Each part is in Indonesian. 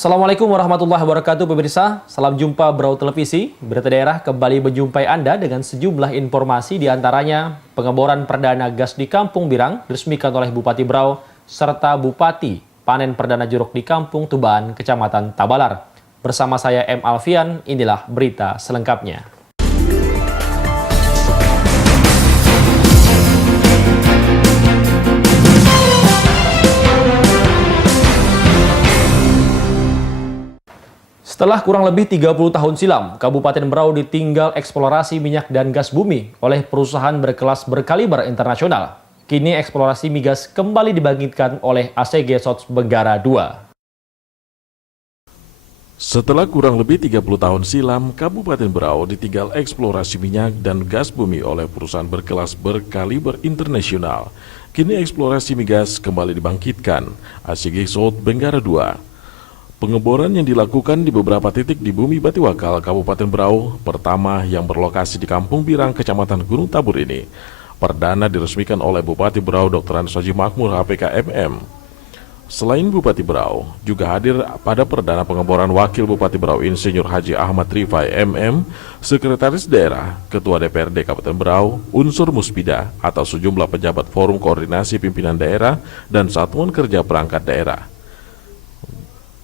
Assalamualaikum warahmatullahi wabarakatuh pemirsa. Salam jumpa Brau Televisi. Berita daerah kembali menjumpai Anda dengan sejumlah informasi, diantaranya pengeboran perdana gas di Kampung Birang diresmikan oleh Bupati Brau serta Bupati panen perdana jeruk di Kampung Tuban, Kecamatan Tabalar. Bersama saya M. Alfian, inilah berita selengkapnya. Setelah kurang lebih 30 tahun silam, Kabupaten Brau ditinggal eksplorasi minyak dan gas bumi oleh perusahaan berkelas berkaliber internasional. Kini eksplorasi migas kembali dibangkitkan oleh ACG Sots Benggara II. Setelah kurang lebih 30 tahun silam, Kabupaten Brau ditinggal eksplorasi minyak dan gas bumi oleh perusahaan berkelas berkaliber internasional. Kini eksplorasi migas kembali dibangkitkan ACG Sots Benggara II. Pengeboran yang dilakukan di beberapa titik di bumi Batiwakal, Kabupaten Brau, pertama yang berlokasi di Kampung Birang, Kecamatan Gunung Tabur ini, perdana diresmikan oleh Bupati Brau Dr. Andes Haji Makmur HPK MM. Selain Bupati Brau, juga hadir pada perdana pengeboran Wakil Bupati Brau Insinyur Haji Ahmad Rifai MM, Sekretaris Daerah, Ketua DPRD Kabupaten Brau, unsur Muspida, atau sejumlah pejabat Forum Koordinasi Pimpinan Daerah dan Satuan Kerja Perangkat Daerah.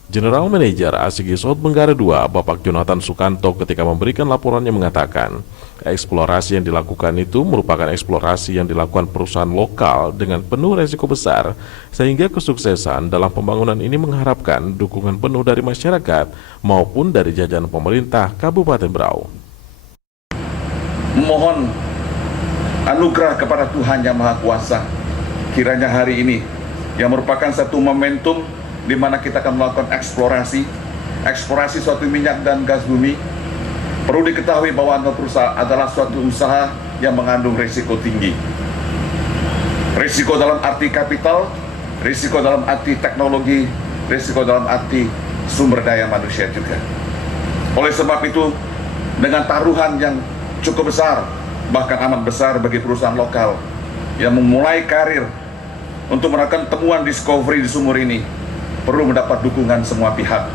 General Manager ACG Sots Benggara II, Bapak Jonathan Sukanto, ketika memberikan laporannya mengatakan, eksplorasi yang dilakukan itu merupakan eksplorasi yang dilakukan perusahaan lokal dengan penuh resiko besar, sehingga kesuksesan dalam pembangunan ini mengharapkan dukungan penuh dari masyarakat maupun dari jajaran pemerintah Kabupaten Brau. Mohon anugerah kepada Tuhan Yang Maha Kuasa, kiranya hari ini yang merupakan satu momentum di mana kita akan melakukan eksplorasi suatu minyak dan gas bumi. Perlu diketahui bahwa perusahaan adalah suatu usaha yang mengandung risiko tinggi. Risiko dalam arti kapital, risiko dalam arti teknologi, risiko dalam arti sumber daya manusia juga. Oleh sebab itu, dengan taruhan yang cukup besar, bahkan amat besar bagi perusahaan lokal yang memulai karir untuk melakukan temuan discovery di sumur ini, perlu mendapat dukungan semua pihak.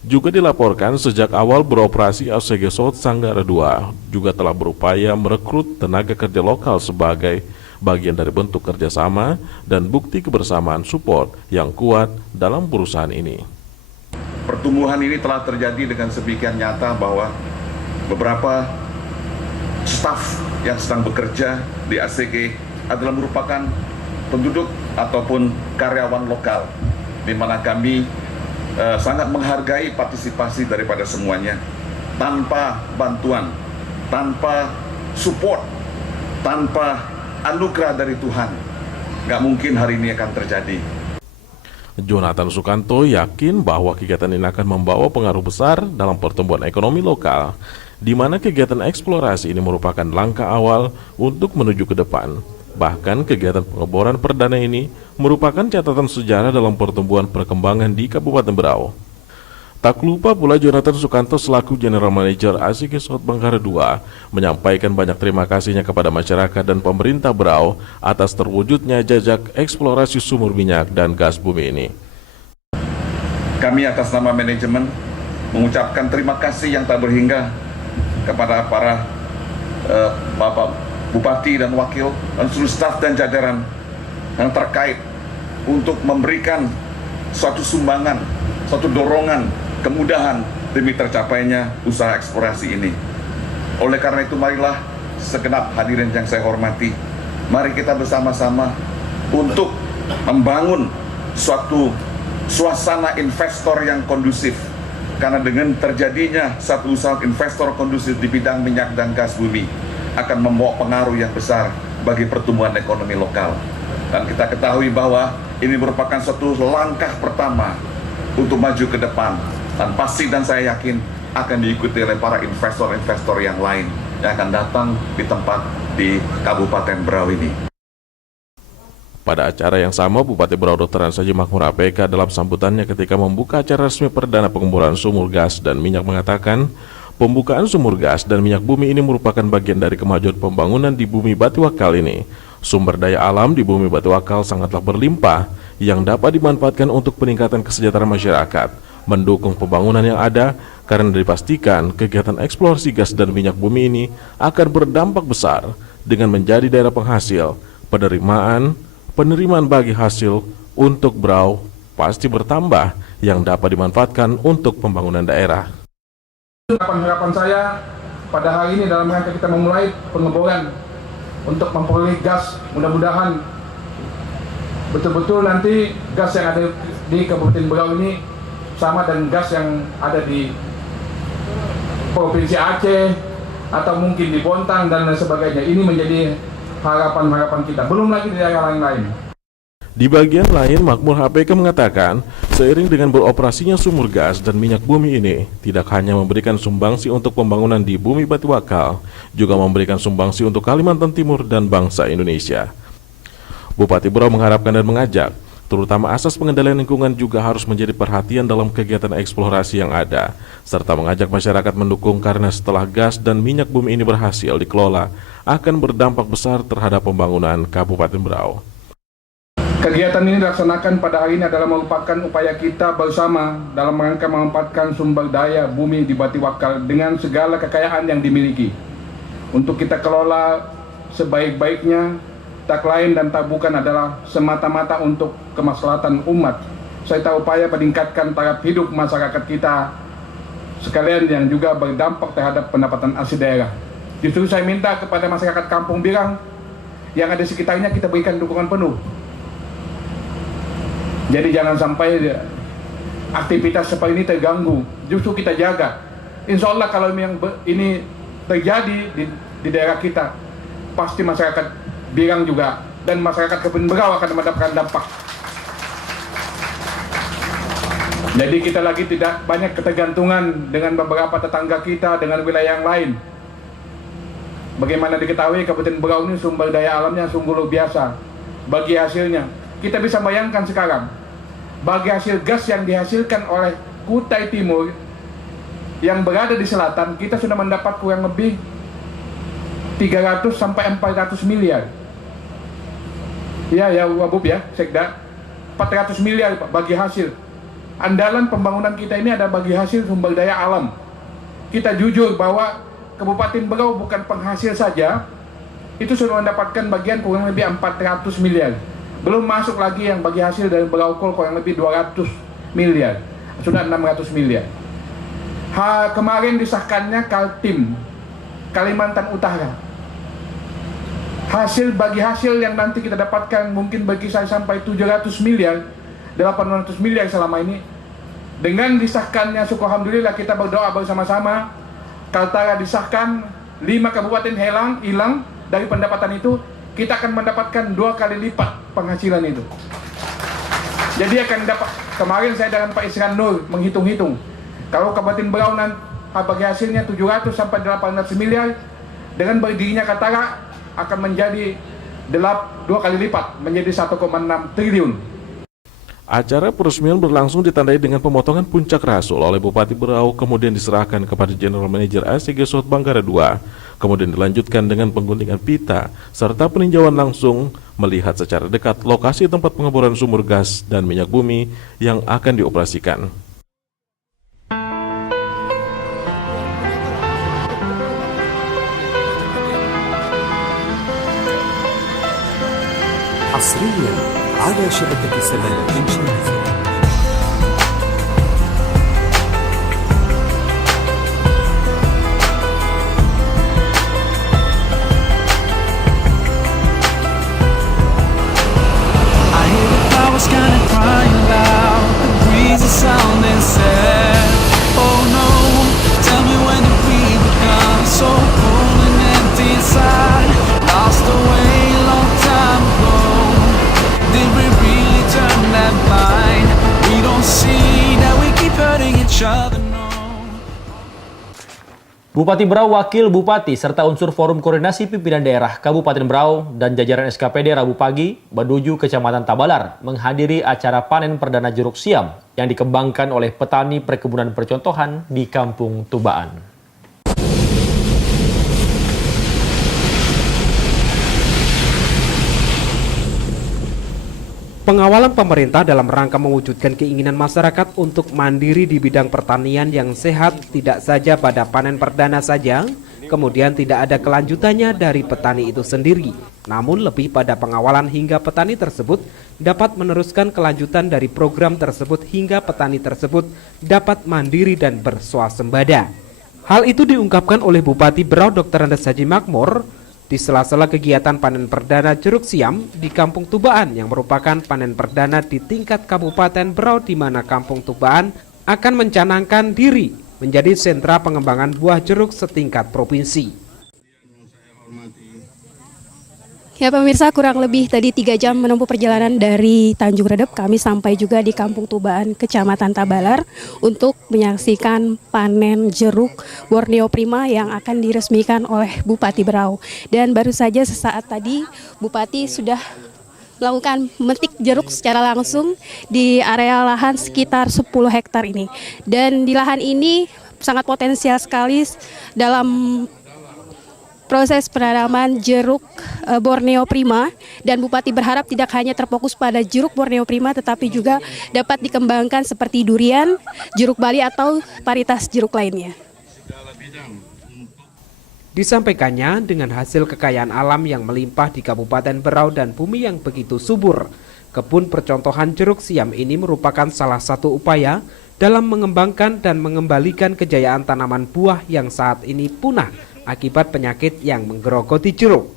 Juga dilaporkan sejak awal beroperasi ACG Sots Benggara II juga telah berupaya merekrut tenaga kerja lokal sebagai bagian dari bentuk kerjasama dan bukti kebersamaan support yang kuat dalam perusahaan ini. Pertumbuhan ini telah terjadi dengan sedemikian nyata bahwa beberapa staf yang sedang bekerja di ACG adalah merupakan penduduk ataupun karyawan lokal, di mana kami sangat menghargai partisipasi daripada semuanya. Tanpa bantuan, tanpa support, tanpa anugerah dari Tuhan, nggak mungkin hari ini akan terjadi. Jonathan Sukanto yakin bahwa kegiatan ini akan membawa pengaruh besar dalam pertumbuhan ekonomi lokal, di mana kegiatan eksplorasi ini merupakan langkah awal untuk menuju ke depan. Bahkan kegiatan pengeboran perdana ini merupakan catatan sejarah dalam pertumbuhan perkembangan di Kabupaten Brau. Tak lupa pula Jonathan Sukanto selaku General Manager ACG Sots Benggara II menyampaikan banyak terima kasihnya kepada masyarakat dan pemerintah Brau atas terwujudnya jajak eksplorasi sumur minyak dan gas bumi ini. Kami atas nama manajemen mengucapkan terima kasih yang tak berhingga kepada para Bapak Bupati dan Wakil dan seluruh staf dan jajaran yang terkait untuk memberikan suatu sumbangan, suatu dorongan, kemudahan demi tercapainya usaha eksplorasi ini. Oleh karena itu, marilah segenap hadirin yang saya hormati, mari kita bersama-sama untuk membangun suatu suasana investor yang kondusif. Karena dengan terjadinya satu usaha investor kondusif di bidang minyak dan gas bumi akan membawa pengaruh yang besar bagi pertumbuhan ekonomi lokal. Dan kita ketahui bahwa ini merupakan suatu langkah pertama untuk maju ke depan. Dan pasti dan saya yakin akan diikuti oleh para investor-investor yang lain yang akan datang di tempat di Kabupaten Brau ini. Pada acara yang sama, Bupati Brau Dr. Andes Haji Makmur HPK dalam sambutannya ketika membuka acara resmi perdana pengeboran sumur gas dan minyak mengatakan, pembukaan sumur gas dan minyak bumi ini merupakan bagian dari kemajuan pembangunan di bumi Batiwakal ini. Sumber daya alam di bumi Batiwakal sangatlah berlimpah yang dapat dimanfaatkan untuk peningkatan kesejahteraan masyarakat, mendukung pembangunan yang ada, karena dipastikan kegiatan eksplorasi gas dan minyak bumi ini akan berdampak besar dengan menjadi daerah penghasil, penerimaan bagi hasil untuk Berau pasti bertambah yang dapat dimanfaatkan untuk pembangunan daerah. Harapan saya pada hari ini dalam rangka kita memulai pengeboran untuk memperoleh gas, mudah-mudahan betul-betul nanti gas yang ada di Kabupaten Berau ini sama dengan gas yang ada di Provinsi Aceh atau mungkin di Bontang dan lain sebagainya. Ini menjadi harapan-harapan kita, belum lagi di daerah lain-lain. Di bagian lain, Makmur HPK mengatakan, seiring dengan beroperasinya sumur gas dan minyak bumi ini, tidak hanya memberikan sumbangsi untuk pembangunan di Bumi Batiwakal, juga memberikan sumbangsi untuk Kalimantan Timur dan bangsa Indonesia. Bupati Berau mengharapkan dan mengajak, terutama asas pengendalian lingkungan juga harus menjadi perhatian dalam kegiatan eksplorasi yang ada, serta mengajak masyarakat mendukung karena setelah gas dan minyak bumi ini berhasil dikelola, akan berdampak besar terhadap pembangunan Kabupaten Berau. Kegiatan ini dilaksanakan pada hari ini adalah merupakan upaya kita bersama dalam rangka memanfaatkan sumber daya bumi di Batiwakal dengan segala kekayaan yang dimiliki. Untuk kita kelola sebaik-baiknya, tak lain dan tak bukan adalah semata-mata untuk kemaslahatan umat, serta upaya meningkatkan taraf hidup masyarakat kita sekalian yang juga berdampak terhadap pendapatan asli daerah. Justru saya minta kepada masyarakat Kampung Birang yang ada di sekitarnya kita berikan dukungan penuh. Jadi jangan sampai aktivitas seperti ini terganggu, justru kita jaga. Insya Allah kalau ini terjadi di daerah kita, pasti masyarakat Birang juga dan masyarakat Kabupaten Berau akan mendapatkan dampak. Jadi kita lagi tidak banyak ketergantungan dengan beberapa tetangga kita, dengan wilayah yang lain. Bagaimana diketahui Kabupaten Berau ini sumber daya alamnya sungguh luar biasa. Bagi hasilnya, kita bisa bayangkan sekarang, bagi hasil gas yang dihasilkan oleh Kutai Timur yang berada di selatan, kita sudah mendapat kurang lebih 300 sampai 400 miliar. Ya Wabub ya, Sekda, 400 miliar bagi hasil. Andalan pembangunan kita ini ada bagi hasil sumber daya alam. Kita jujur bahwa Kabupaten Berau bukan penghasil saja, itu sudah mendapatkan bagian kurang lebih 400 miliar. Belum masuk lagi yang bagi hasil dari Berau Coal kurang lebih 200 miliar. Sudah 600 miliar. Kemarin disahkannya Kaltim, Kalimantan Utara. Bagi hasil yang nanti kita dapatkan mungkin berkisar sampai 700 miliar, 800 miliar selama ini. Dengan disahkannya, syukur alhamdulillah kita berdoa bersama-sama, Kaltara disahkan, 5 kabupaten hilang dari pendapatan itu, kita akan mendapatkan 2 kali lipat penghasilan itu. Jadi akan dapat, kemarin saya dengan Pak Isran Nur menghitung-hitung, kalau Kabupaten Berau bagi hasilnya 700 sampai 800 miliar, dengan berdirinya Kaltara akan menjadi 2 kali lipat, menjadi 1,6 triliun. Acara peresmian berlangsung ditandai dengan pemotongan puncak rasul oleh Bupati Berau, kemudian diserahkan kepada General Manager ACG South Banggara II, kemudian dilanjutkan dengan pengguntingan pita, serta peninjauan langsung melihat secara dekat lokasi tempat pengeboran sumur gas dan minyak bumi yang akan dioperasikan. حصريا على شبكة سلام الإنجليزية. I hear the flowers kinda crying loud, the breeze is sounding sad. Oh no, tell me when did we become so cold and empty inside? Lost away a long time ago. Did we really turn that blind? We don't see that we keep hurting each other, no. Bupati Berau, Wakil Bupati, serta unsur Forum Koordinasi Pimpinan Daerah Kabupaten Berau dan jajaran SKPD Rabu pagi menuju Kecamatan Tabalar menghadiri acara panen perdana jeruk siam yang dikembangkan oleh petani perkebunan percontohan di Kampung Tubaan. Pengawalan pemerintah dalam rangka mewujudkan keinginan masyarakat untuk mandiri di bidang pertanian yang sehat tidak saja pada panen perdana saja, kemudian tidak ada kelanjutannya dari petani itu sendiri, namun lebih pada pengawalan hingga petani tersebut dapat meneruskan kelanjutan dari program tersebut hingga petani tersebut dapat mandiri dan berswasembada. Hal itu diungkapkan oleh Bupati Berau Dr. Andes Haji Makmur di sela-sela kegiatan panen perdana jeruk siam di Kampung Tubaan yang merupakan panen perdana di tingkat Kabupaten Berau, di mana Kampung Tubaan akan mencanangkan diri menjadi sentra pengembangan buah jeruk setingkat provinsi. Ya pemirsa, kurang lebih tadi 3 jam menempuh perjalanan dari Tanjung Redep, kami sampai juga di Kampung Tubaan, Kecamatan Tabalar untuk menyaksikan panen jeruk Borneo Prima yang akan diresmikan oleh Bupati Berau. Dan baru saja sesaat tadi Bupati sudah melakukan metik jeruk secara langsung di area lahan sekitar 10 hektar ini. Dan di lahan ini sangat potensial sekali dalam proses penanaman jeruk Borneo Prima, dan Bupati berharap tidak hanya terfokus pada jeruk Borneo Prima tetapi juga dapat dikembangkan seperti durian, jeruk Bali atau varietas jeruk lainnya. Disampaikannya dengan hasil kekayaan alam yang melimpah di Kabupaten Berau dan bumi yang begitu subur, kebun percontohan jeruk siam ini merupakan salah satu upaya dalam mengembangkan dan mengembalikan kejayaan tanaman buah yang saat ini punah akibat penyakit yang menggerogoti jeruk.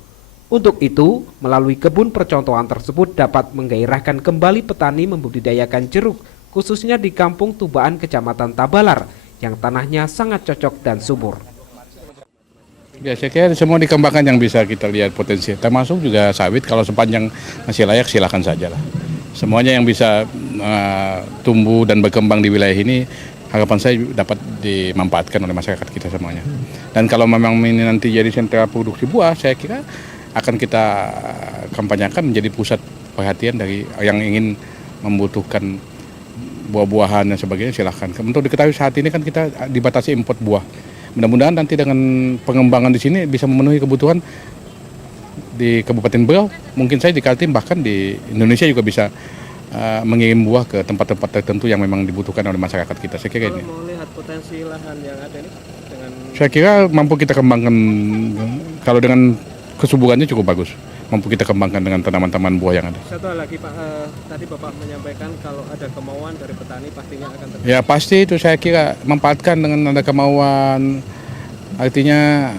Untuk itu, melalui kebun percontohan tersebut dapat menggairahkan kembali petani membudidayakan jeruk, khususnya di Kampung Tubaan, Kecamatan Tabalar, yang tanahnya sangat cocok dan subur. Ya, saya kira semua dikembangkan yang bisa kita lihat potensi, termasuk juga sawit. Kalau sepanjang masih layak silakan saja lah. Semuanya yang bisa tumbuh dan berkembang di wilayah ini, harapan saya dapat dimanfaatkan oleh masyarakat kita semuanya. Dan kalau memang ini nanti jadi sentra produksi buah, saya kira akan kita kampanyakan menjadi pusat perhatian dari yang ingin membutuhkan buah-buahan dan sebagainya, silahkan. Untuk diketahui saat ini kan kita dibatasi import buah. Mudah-mudahan nanti dengan pengembangan di sini bisa memenuhi kebutuhan di Kabupaten Berau. Mungkin saya di Kaltim, bahkan di Indonesia juga bisa mengirim buah ke tempat-tempat tertentu yang memang dibutuhkan oleh masyarakat kita. Saya kira ini. Mau lihat potensi lahan yang ada ini dengan... Saya kira mampu kita kembangkan, kalau dengan kesuburannya cukup bagus. Mampu kita kembangkan dengan tanaman-tanaman buah yang ada. Satu hal lagi Pak, tadi Bapak menyampaikan kalau ada kemauan dari petani pastinya akan terjadi. Ya pasti itu, saya kira manfaatkan dengan ada kemauan, artinya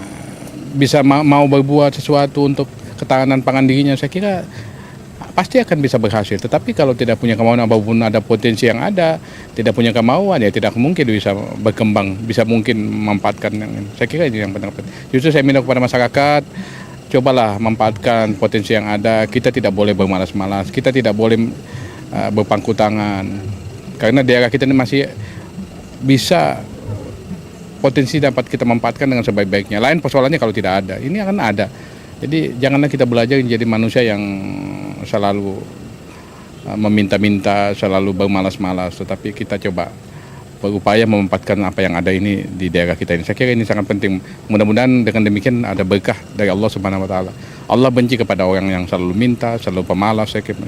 bisa mau berbuat sesuatu untuk ketahanan pangan dirinya, saya kira pasti akan bisa berhasil. Tetapi kalau tidak punya kemauan apapun, ada potensi yang ada, tidak punya kemauan, ya tidak mungkin bisa berkembang, bisa mungkin memanfaatkan yang ini. Saya kira ini yang benar. Justru saya minta kepada masyarakat, cobalah manfaatkan potensi yang ada. Kita tidak boleh bermalas-malas, kita tidak boleh berpangku tangan, karena daerah kita ini masih bisa potensi dapat kita manfaatkan dengan sebaik-baiknya. Lain persoalannya kalau tidak ada, ini akan ada. Jadi janganlah kita belajar menjadi manusia yang selalu meminta-minta, selalu bermalas-malas, tetapi kita coba berupaya memanfaatkan apa yang ada ini di daerah kita ini. Saya kira ini sangat penting. Mudah-mudahan dengan demikian ada berkah dari Allah Subhanahu wa taala. Allah benci kepada orang yang selalu minta, selalu pemalas, saya kira.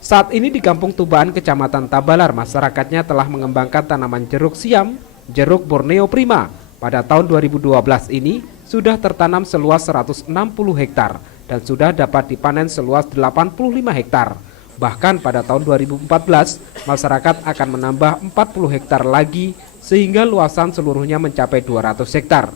Saat ini di Kampung Tubaan, Kecamatan Tabalar, masyarakatnya telah mengembangkan tanaman jeruk siam, jeruk Borneo Prima. Pada tahun 2012 ini sudah tertanam seluas 160 hektar dan sudah dapat dipanen seluas 85 hektar. Bahkan pada tahun 2014, masyarakat akan menambah 40 hektar lagi sehingga luasan seluruhnya mencapai 200 hektar.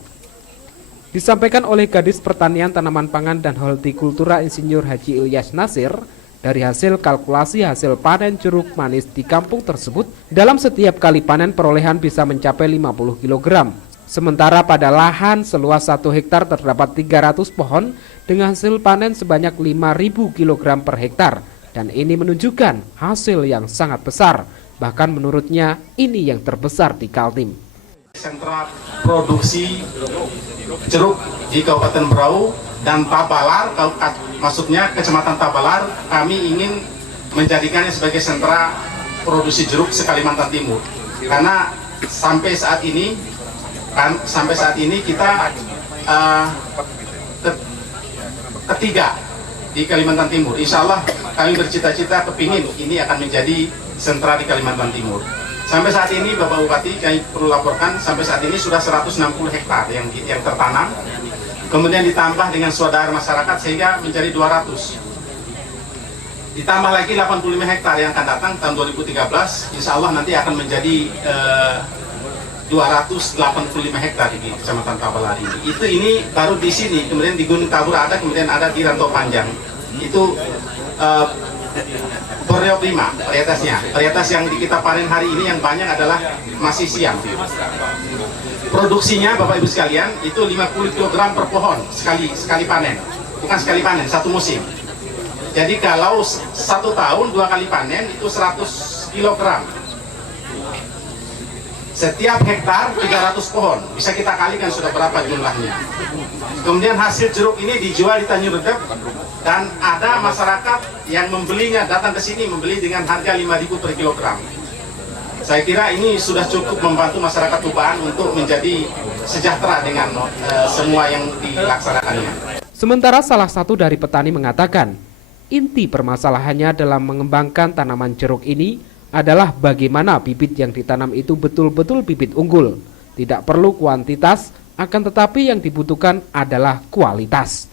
Disampaikan oleh Kadis Pertanian Tanaman Pangan dan Hortikultura Insinyur Haji Ilyas Nasir, dari hasil kalkulasi hasil panen jeruk manis di kampung tersebut, dalam setiap kali panen perolehan bisa mencapai 50 kg. Sementara pada lahan seluas 1 hektar terdapat 300 pohon dengan hasil panen sebanyak 5.000 kg per hektar. Dan ini menunjukkan hasil yang sangat besar. Bahkan menurutnya ini yang terbesar di Kaltim. Sentra produksi jeruk di Kabupaten Berau dan Tabalar, maksudnya Kecamatan Tabalar, kami ingin menjadikannya sebagai sentra produksi jeruk se-Kalimantan Timur. Karena sampai saat ini kita ketiga di Kalimantan Timur. Insya Allah kami bercita-cita kepingin ini akan menjadi sentra di Kalimantan Timur. Sampai saat ini Bapak Bupati, kami perlu laporkan sampai saat ini sudah 160 hektar yang tertanam. Kemudian ditambah dengan swadaya masyarakat sehingga menjadi 200. Ditambah lagi 85 hektar yang akan datang tahun 2013, insya Allah nanti akan menjadi 285 hektar di Kecamatan Tabalar ini. Ini baru di sini, kemudian di Gunung Tabur ada, kemudian ada di Rantau Panjang. Itu Borneo Prima varietasnya. Varietas yang kita panen hari ini yang banyak adalah masih siam. Produksinya Bapak Ibu sekalian itu 50 kg per pohon sekali panen. Bukan sekali panen, satu musim. Jadi kalau 1 tahun 2 kali panen itu 100 kg. Setiap hektar 300 pohon. Bisa kita kalikan sudah berapa jumlahnya. Kemudian hasil jeruk ini dijual di Tanjung Redep dan ada masyarakat yang membelinya, datang ke sini membeli dengan harga 5.000 per kilogram. Saya kira ini sudah cukup membantu masyarakat Tubaan untuk menjadi sejahtera dengan semua yang dilaksanakannya. Sementara salah satu dari petani mengatakan, inti permasalahannya dalam mengembangkan tanaman jeruk ini adalah bagaimana bibit yang ditanam itu betul-betul bibit unggul. Tidak perlu kuantitas, akan tetapi yang dibutuhkan adalah kualitas.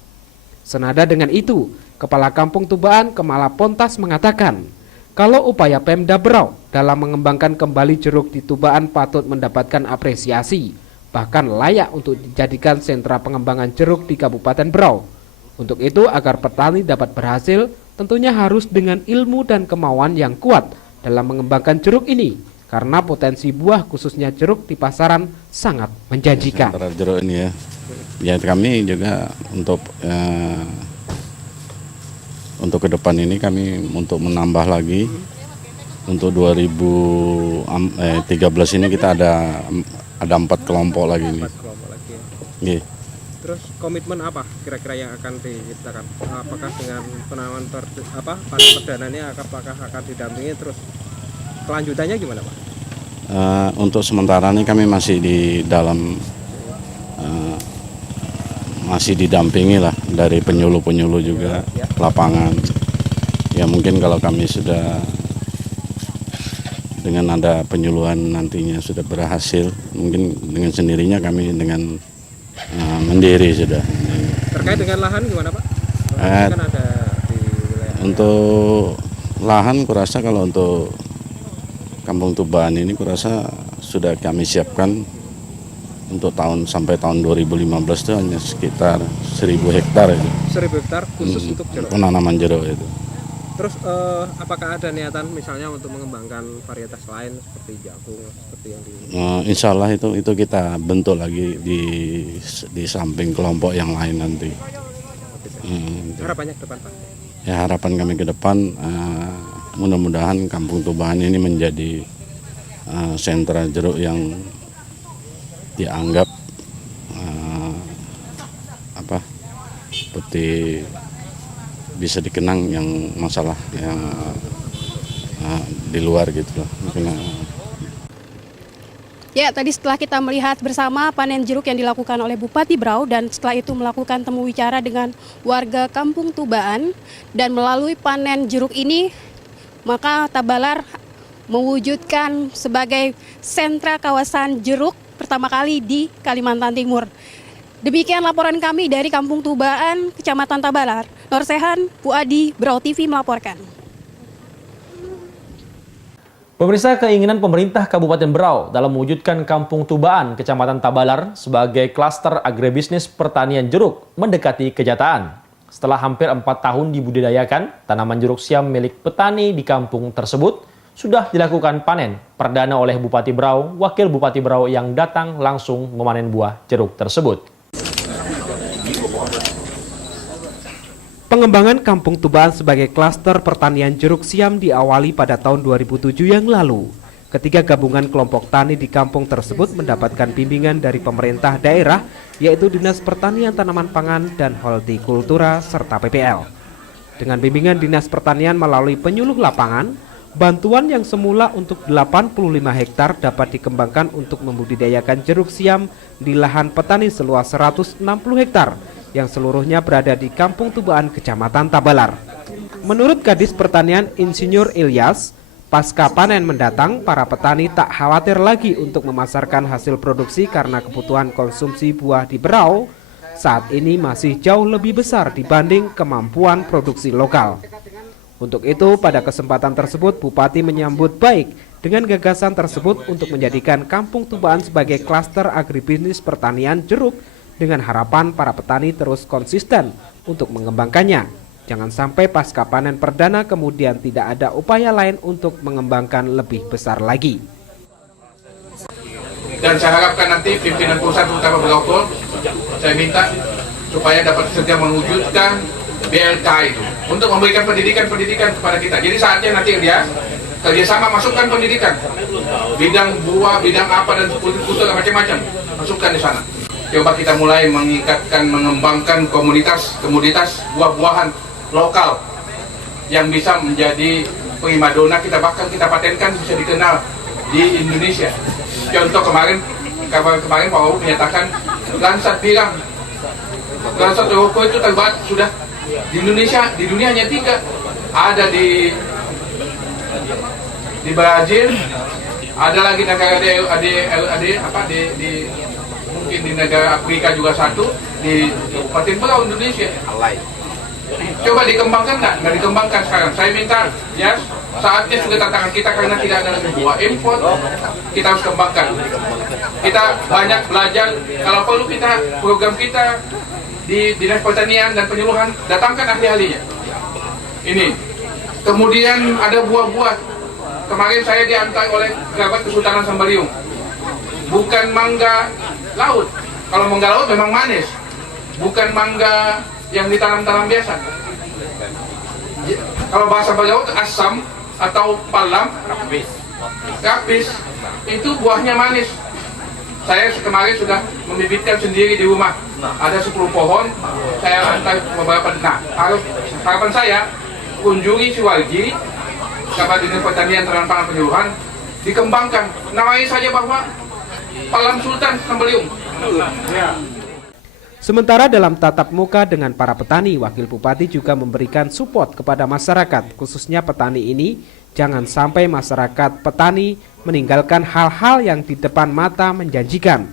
Senada dengan itu, Kepala Kampung Tubaan Kemala Pontas mengatakan, kalau upaya Pemda Berau dalam mengembangkan kembali jeruk di Tubaan patut mendapatkan apresiasi, bahkan layak untuk dijadikan sentra pengembangan jeruk di Kabupaten Berau. Untuk itu, agar petani dapat berhasil, tentunya harus dengan ilmu dan kemauan yang kuat dalam mengembangkan jeruk ini, karena potensi buah khususnya jeruk di pasaran sangat menjanjikan. Sentra jeruk ini ya kami juga untuk ke depan ini kami untuk menambah lagi. Untuk 2013 ini kita ada 4 kelompok lagi nih. Yeah. Terus komitmen apa kira-kira yang akan diciptakan? Apakah dengan penanaman panen perdana ini apakah akan didampingi, terus kelanjutannya gimana Pak? Untuk sementara ini kami masih di dalam masih didampingi lah dari penyuluh-penyuluh juga lapangan. Ya mungkin kalau kami sudah dengan ada penyuluhan nantinya sudah berhasil, mungkin dengan sendirinya kami dengan mandiri sudah. Terkait dengan lahan gimana Pak? Kan ada di wilayah. Untuk lahan kurasa kalau untuk Kampung Tubaan ini kurasa sudah kami siapkan untuk sampai tahun 2015 itu hanya sekitar 1.000 hektar itu. 1.000 hektar khusus untuk jeruk. Penanaman jeruk itu. Terus apakah ada niatan misalnya untuk mengembangkan varietas lain seperti jagung seperti yang di Insya Allah itu kita bentuk lagi di samping kelompok yang lain nanti. Harapannya ke depan Pak? Ya harapan kami ke depan mudah-mudahan Kampung Tubaan ini menjadi sentra jeruk yang dianggap seperti bisa dikenang yang masalah yang di luar gitu loh. Ya, tadi setelah kita melihat bersama panen jeruk yang dilakukan oleh Bupati Berau dan setelah itu melakukan temu bicara dengan warga Kampung Tubaan, dan melalui panen jeruk ini maka Tabalar mewujudkan sebagai sentra kawasan jeruk pertama kali di Kalimantan Timur. Demikian laporan kami dari Kampung Tubaan, Kecamatan Tabalar. Norsehan, Puadi, Berau TV melaporkan. Pemirsa, keinginan pemerintah Kabupaten Berau dalam mewujudkan Kampung Tubaan, Kecamatan Tabalar sebagai klaster agribisnis pertanian jeruk mendekati kenyataan. Setelah hampir 4 tahun dibudidayakan, tanaman jeruk siam milik petani di kampung tersebut sudah dilakukan panen perdana oleh Bupati Berau, Wakil Bupati Berau yang datang langsung memanen buah jeruk tersebut. Pengembangan Kampung Tubaan sebagai klaster pertanian jeruk siam diawali pada tahun 2007 yang lalu. Ketiga gabungan kelompok tani di kampung tersebut mendapatkan bimbingan dari pemerintah daerah, yaitu Dinas Pertanian Tanaman Pangan dan Hortikultura serta PPL. Dengan bimbingan Dinas Pertanian melalui penyuluh lapangan, bantuan yang semula untuk 85 hektar dapat dikembangkan untuk membudidayakan jeruk siam di lahan petani seluas 160 hektar yang seluruhnya berada di Kampung Tubaan, Kecamatan Tabalar. Menurut Kadis Pertanian Insinyur Ilyas, pasca panen mendatang, para petani tak khawatir lagi untuk memasarkan hasil produksi karena kebutuhan konsumsi buah di Berau saat ini masih jauh lebih besar dibanding kemampuan produksi lokal. Untuk itu, pada kesempatan tersebut, Bupati menyambut baik dengan gagasan tersebut untuk menjadikan Kampung Tubaan sebagai klaster agribisnis pertanian jeruk dengan harapan para petani terus konsisten untuk mengembangkannya. Jangan sampai pasca panen perdana kemudian tidak ada upaya lain untuk mengembangkan lebih besar lagi. Dan saya harapkan nanti pimpinan pusat terutama Berau, saya minta supaya dapat segera mewujudkan BLK itu untuk memberikan pendidikan kepada kita. Jadi saatnya nanti dia kerjasama masukkan pendidikan, bidang buah, bidang apa dan kultur macam-macam, masukkan di sana. Coba kita mulai mengikatkan, mengembangkan komoditas buah-buahan lokal yang bisa menjadi primadona kita, bahkan kita patenkan bisa dikenal di Indonesia. Contoh kemarin Pak Wahyu menyatakan lansat pirang, lansat rokok itu terbaik sudah di Indonesia, di dunia hanya 3, ada di Brazil, ada lagi negara mungkin di negara Afrika juga satu, di Kabupaten Berau Indonesia. Coba dikembangkan nggak dikembangkan sekarang. Saya minta ya saatnya sudah tantangan kita karena tidak ada lagi buah impor, kita harus kembangkan. Kita banyak belajar, kalau perlu kita program kita di Dinas Pertanian dan Penyuluhan datangkan ahli-ahlinya. Ini. Kemudian ada buah-buah. Kemarin saya diantar oleh kerabat Kesultanan Sambaliung. Bukan mangga laut. Kalau mangga laut memang manis. Bukan mangga yang ditanam-tanam biasa. Kalau bahasa Beliau asam atau palam, kapis, itu buahnya manis. Saya kemarin sudah membibitkan sendiri di rumah. Ada 10 pohon, saya antar beberapa. Nah, harapan saya kunjungi Siwargi, Kabupaten Dinas Pertanian dan Pangan Penyuluhan, dikembangkan. Namanya saja bahwa Palam Sultan Sambaliung. Sementara dalam tatap muka dengan para petani, Wakil Bupati juga memberikan support kepada masyarakat, khususnya petani ini. Jangan sampai masyarakat petani meninggalkan hal-hal yang di depan mata menjanjikan.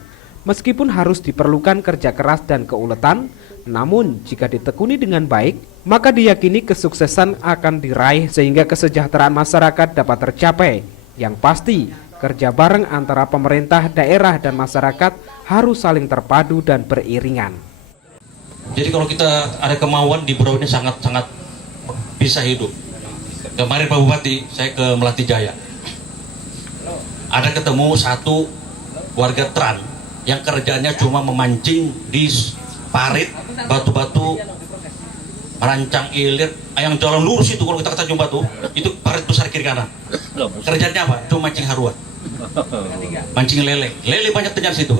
Meskipun harus diperlukan kerja keras dan keuletan, namun jika ditekuni dengan baik, maka diyakini kesuksesan akan diraih sehingga kesejahteraan masyarakat dapat tercapai. Yang pasti, kerja bareng antara pemerintah daerah dan masyarakat harus saling terpadu dan beriringan. Jadi kalau kita ada kemauan di Berau ini sangat-sangat bisa hidup. Kemarin Pak Bupati, saya ke Melati Jaya. Ada ketemu satu warga Tran yang kerjanya cuma memancing di parit, batu-batu, merancang ilir, yang jalan lurus itu kalau kita Tanjung Batu, itu parit besar kiri kanan. Kerjanya apa? Cuma mancing haruan. Mancing lele. Lele banyak ternyata situ.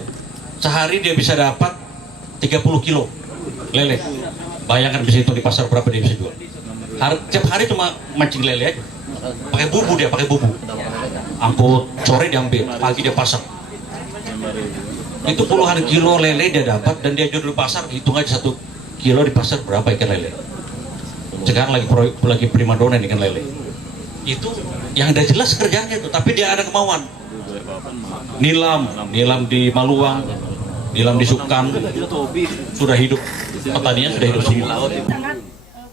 Sehari dia bisa dapat 30 kilo lele. Bayangkan bisa itu di pasar berapa dia bisa jual. Tiap hari cuma mancing lele aja. Pakai bubu dia, pakai bubu. Angkut sore diambil, pagi dia pasang. Itu puluhan kilo lele dia dapat dan dia jual di pasar. Hitung aja 1 kilo di pasar berapa ikan lele. Sekarang lagi primadona ikan lele. Itu yang udah jelas kerjanya itu, tapi dia ada kemauan. Nilam di Maluang, nilam di Sukan, sudah hidup, petaninya sudah hidup semua.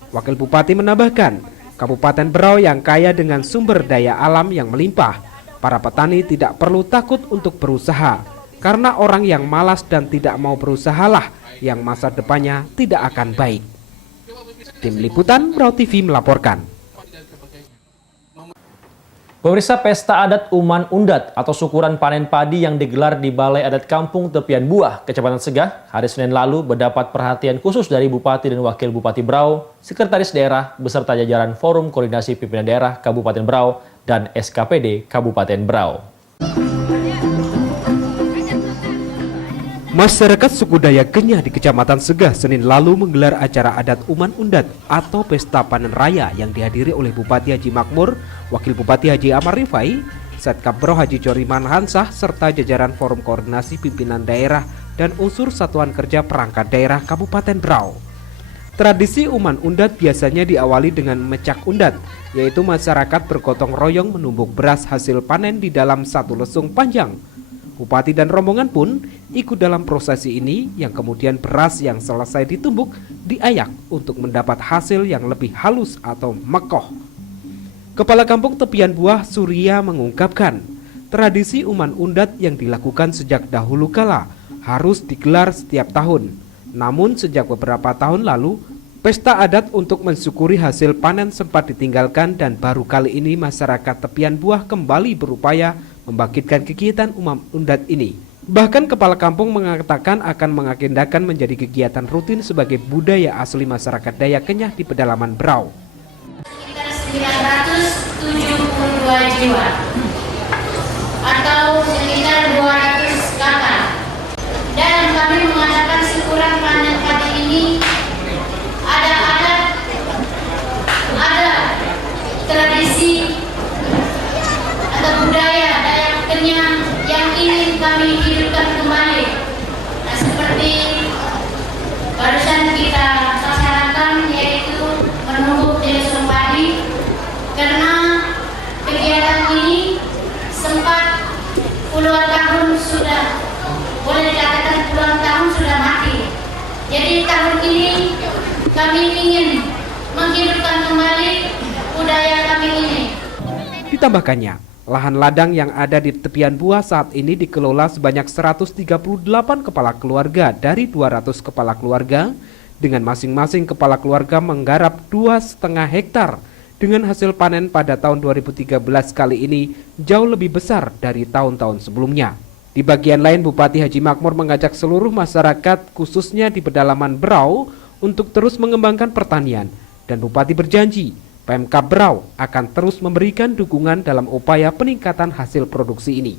Wakil Bupati menambahkan, Kabupaten Berau yang kaya dengan sumber daya alam yang melimpah, para petani tidak perlu takut untuk berusaha, karena orang yang malas dan tidak mau berusahalah yang masa depannya tidak akan baik. Tim Liputan Berau TV melaporkan. Pemirsa, pesta adat Uman Undat atau syukuran panen padi yang digelar di Balai Adat Kampung Tepian Buah, Kecamatan Segah, hari Senin lalu mendapat perhatian khusus dari Bupati dan Wakil Bupati Berau, Sekretaris Daerah, beserta jajaran Forum Koordinasi Pimpinan Daerah Kabupaten Berau dan SKPD Kabupaten Berau. Masyarakat suku Dayak Kenyah di Kecamatan Segah Senin lalu menggelar acara adat Uman Undat atau Pesta Panen Raya yang dihadiri oleh Bupati Haji Makmur, Wakil Bupati Haji Amar Rifai, Setkap Berau Haji Joriman Hansah, serta jajaran Forum Koordinasi Pimpinan Daerah dan unsur Satuan Kerja Perangkat Daerah Kabupaten Berau. Tradisi Uman Undat biasanya diawali dengan mecak undat, yaitu masyarakat bergotong royong menumbuk beras hasil panen di dalam satu lesung panjang. Bupati dan rombongan pun ikut dalam prosesi ini, yang kemudian beras yang selesai ditumbuk diayak untuk mendapat hasil yang lebih halus atau mekoh. Kepala Kampung Tepian Buah Surya mengungkapkan, tradisi Uman Undat yang dilakukan sejak dahulu kala harus digelar setiap tahun. Namun sejak beberapa tahun lalu, pesta adat untuk mensyukuri hasil panen sempat ditinggalkan dan baru kali ini masyarakat Tepian Buah kembali berupaya membangkitkan kegiatan Uman Undat ini. Bahkan kepala kampung mengatakan akan mengagendakan menjadi kegiatan rutin sebagai budaya asli masyarakat Dayak Kenyah di pedalaman Berau. Sekitar 972 jiwa atau sekitar 200 kakak. Dan kami mengadakan syukuran panen padi ini ada tradisi atau budaya Dayak Kenyah yang ingin kami hidupkan kembali. Nah, seperti barusan kita laksanakan, yaitu menumbuk di lesung padi, karena kegiatan ini sempat puluhan tahun sudah, boleh dikatakan puluhan tahun sudah mati. Jadi tahun ini kami ingin menghidupkan kembali budaya kami ini. Ditambahkannya, lahan ladang yang ada di Tepian Buah saat ini dikelola sebanyak 138 kepala keluarga dari 200 kepala keluarga, dengan masing-masing kepala keluarga menggarap 2,5 hektar. Dengan hasil panen pada tahun 2013 kali ini jauh lebih besar dari tahun-tahun sebelumnya. Di bagian lain, Bupati Haji Makmur mengajak seluruh masyarakat khususnya di pedalaman Berau untuk terus mengembangkan pertanian, dan Bupati berjanji Pemkab Berau akan terus memberikan dukungan dalam upaya peningkatan hasil produksi ini.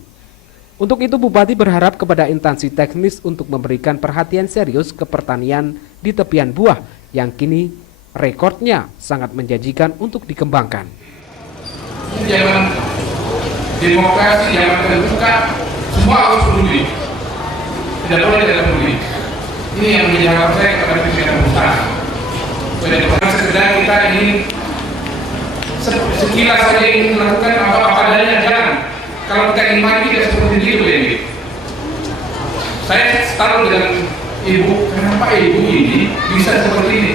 Untuk itu Bupati berharap kepada instansi teknis untuk memberikan perhatian serius ke pertanian di Tepian Buah yang kini rekornya sangat menjanjikan untuk dikembangkan. Zaman demokrasi, zaman terbuka, semua harus peduli. Tidak boleh tidak peduli. Ini yang menjadi harapan saya kepada pimpinan perusahaan. Bukan sekedar kita ingin sekilas saja ingin melakukan apa adanya, jangan. Kalau kita ingin mati tidak seperti itu ini. Saya taruh dengan ibu, kenapa ibu ini bisa seperti ini?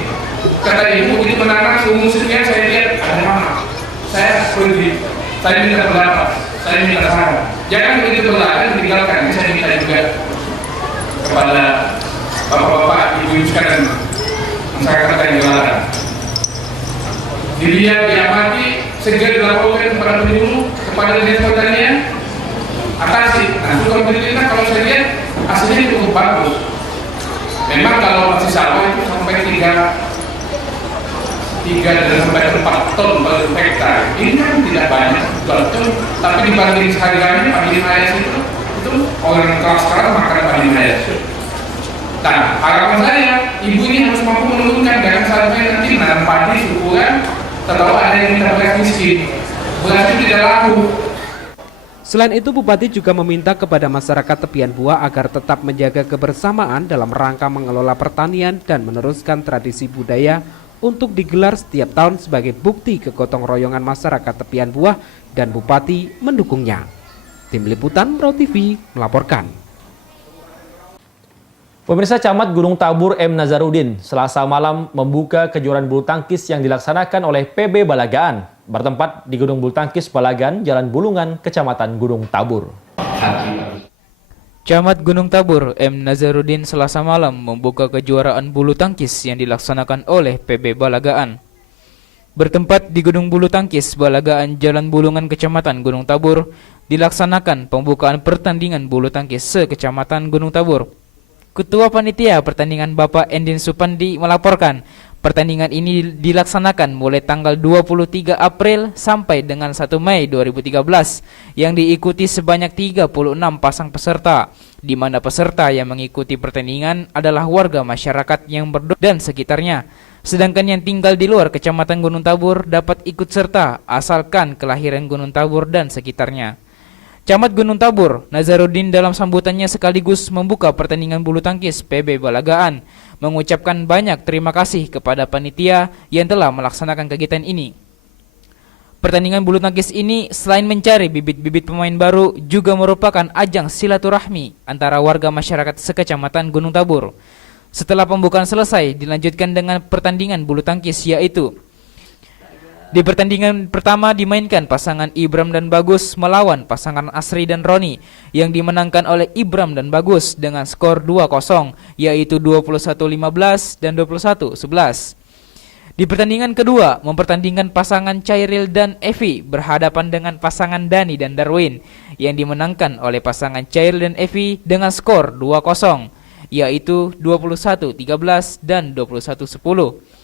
Kata ibu ini menanam musuhnya, saya lihat ada mana. Saya pergi, saya minta pendapat, saya minta saran. Jangan begitu berlaku tinggalkan. Saya minta juga kepada bapak-bapak, ibu-ibu sekalian, masyarakat yang dilarang. Dilihat, diamati, segera dilaporkan kepada penyuluh, kepada dinas pertanian, atasi. Nah, tukang pemerintah kalau saya lihat hasilnya cukup bagus. Memang kalau masih sawah itu sampai 3 dan sampai 4 ton per hektar. Ini kan tidak banyak, 2 ton, tapi dibanding sehari-hari padi mayas itu orang keras makan padi mayas. Nah, harapan saya, ibu ini harus mampu menurunkan, jangan sampai nanti menanam padi syukuran, tahu ada yang minta beras miskin, beras itu tidak laku. Selain itu, Bupati juga meminta kepada masyarakat Tepian Buah agar tetap menjaga kebersamaan dalam rangka mengelola pertanian dan meneruskan tradisi budaya untuk digelar setiap tahun sebagai bukti kegotong royongan masyarakat Tepian Buah, dan Bupati mendukungnya. Tim Liputan Berau TV melaporkan. Pemirsa, Camat Gunung Tabur M. Nazarudin Selasa malam membuka kejuaraan bulu tangkis yang dilaksanakan oleh PB Balagaan bertempat di Gedung Bulu Tangkis Balagan, Jalan Bulungan, Kecamatan Gunung Tabur. Camat Gunung Tabur M. Nazarudin Selasa malam membuka kejuaraan bulu tangkis yang dilaksanakan oleh PB Balagaan. Bertempat di Gedung Bulu Tangkis Balagaan, Jalan Bulungan, Kecamatan Gunung Tabur, dilaksanakan pembukaan pertandingan bulu tangkis se-Kecamatan Gunung Tabur. Ketua Panitia Pertandingan Bapak Endin Supandi melaporkan, pertandingan ini dilaksanakan mulai tanggal 23 April sampai dengan 1 Mei 2013 yang diikuti sebanyak 36 pasang peserta, di mana peserta yang mengikuti pertandingan adalah warga masyarakat yang berdua dan sekitarnya. Sedangkan yang tinggal di luar Kecamatan Gunung Tabur dapat ikut serta asalkan kelahiran Gunung Tabur dan sekitarnya. Camat Gunung Tabur, Nazarudin dalam sambutannya sekaligus membuka pertandingan bulu tangkis PB Balagaan, mengucapkan banyak terima kasih kepada panitia yang telah melaksanakan kegiatan ini. Pertandingan bulu tangkis ini selain mencari bibit-bibit pemain baru, juga merupakan ajang silaturahmi antara warga masyarakat sekecamatan Gunung Tabur. Setelah pembukaan selesai, dilanjutkan dengan pertandingan bulu tangkis, yaitu di pertandingan pertama dimainkan pasangan Ibram dan Bagus melawan pasangan Asri dan Roni, yang dimenangkan oleh Ibram dan Bagus dengan skor 2-0, yaitu 21-15 dan 21-11. Di pertandingan kedua, mempertandingkan pasangan Cairil dan Evi berhadapan dengan pasangan Dani dan Darwin, yang dimenangkan oleh pasangan Cairil dan Evi dengan skor 2-0, yaitu 21-13 dan 21-10.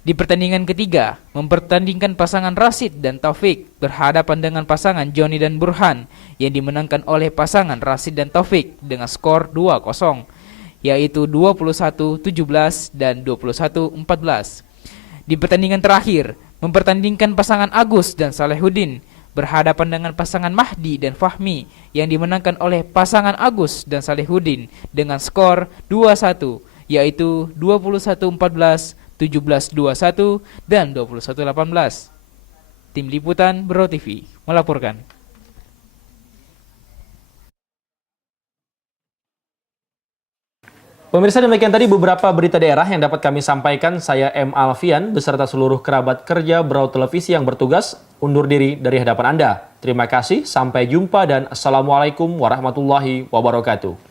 Di pertandingan ketiga, mempertandingkan pasangan Rashid dan Taufik berhadapan dengan pasangan Joni dan Burhan, yang dimenangkan oleh pasangan Rashid dan Taufik dengan skor 2-0, yaitu 21-17 dan 21-14. Di pertandingan terakhir, mempertandingkan pasangan Agus dan Salehuddin berhadapan dengan pasangan Mahdi dan Fahmi, yang dimenangkan oleh pasangan Agus dan Salehuddin dengan skor 2-1, yaitu 21-14, 17-21 dan 21-18. Tim Liputan Brau TV melaporkan. Pemirsa, demikian tadi beberapa berita daerah yang dapat kami sampaikan. Saya M. Alfian beserta seluruh kerabat kerja Brau Televisi yang bertugas undur diri dari hadapan Anda. Terima kasih, sampai jumpa dan Assalamualaikum warahmatullahi wabarakatuh.